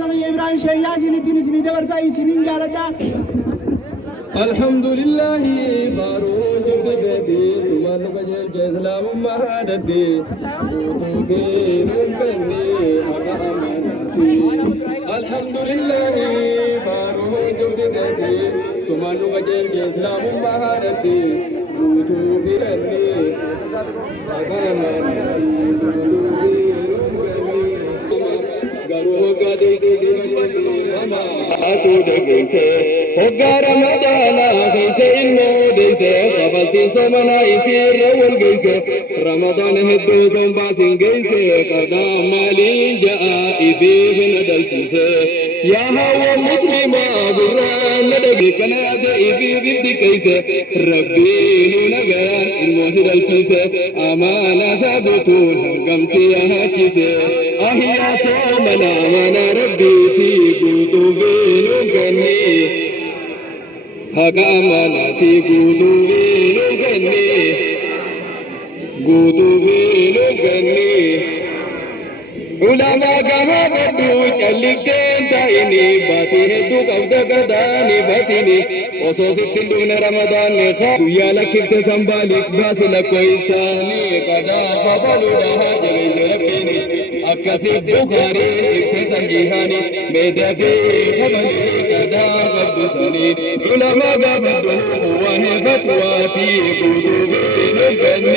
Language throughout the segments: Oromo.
سمي إبراهيم شيئا سنتين سنين دبرتا سنين جالتا الحمد لله بارو جددي سمان بجل جزلام مهادتي وتوفي نكني الحمد لله بارو جددي سمان بجل جزلام مهادتي وتوفي Atu degese, hogara madana geise ilmo deise, kabalti somana isir rawal geise, Ramadan heddo sombasin geise, kada malin jaa ibi nadal chise, ya hawa muslima burra nadagi kanade ibi bibdi geise, Rabbi nunagayan ilmo sidal chise, amana sabutun gamsi ahachise, ahiya somana mana Rabbi ti gutubi Hakamanati Gutubinu Gani Ulama Gahabadu Chalikenta ini Bati Hedu Kabda Gadani Batini Oso Sittinduna Ramadan Kuyala Kirte Sambalik Basila Kwaisani Kada Babalu Daha Jagise Rabbini Akkasif Bukhari Ibsen Sanjihani Medafi Khabali Kada Qabdusani Ulama Gabadu Wahi Fatwati Gutubinu Gani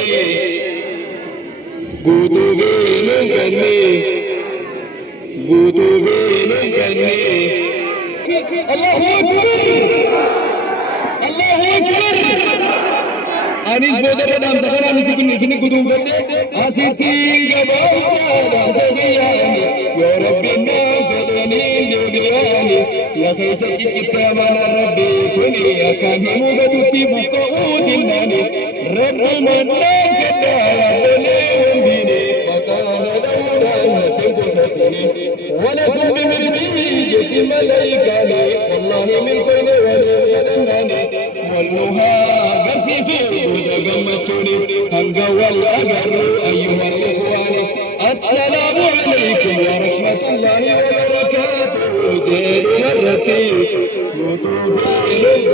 Gutubinu Gani Gutubinu Gani Allahu Akbar Allahu Akbar Anis bodara dam sakara nisini kudum gade asitin gabasa dam sadiyani ya Rabbi na fadani yudiyani ya khaisa chitta mana Rabbi tuni ya kahimu gaduti buka udinani Rabbi manna gada bole umbini fakana dawran tefusatini walakum bimirbi jeti malaikani wallahi min koine wale yadangani walluha garsisu gamachuni hangawal agaru ayyuhal ikhwani assalamu alaykum wa rahmatullahi wa barakatuh jadu marrati yutubu ilal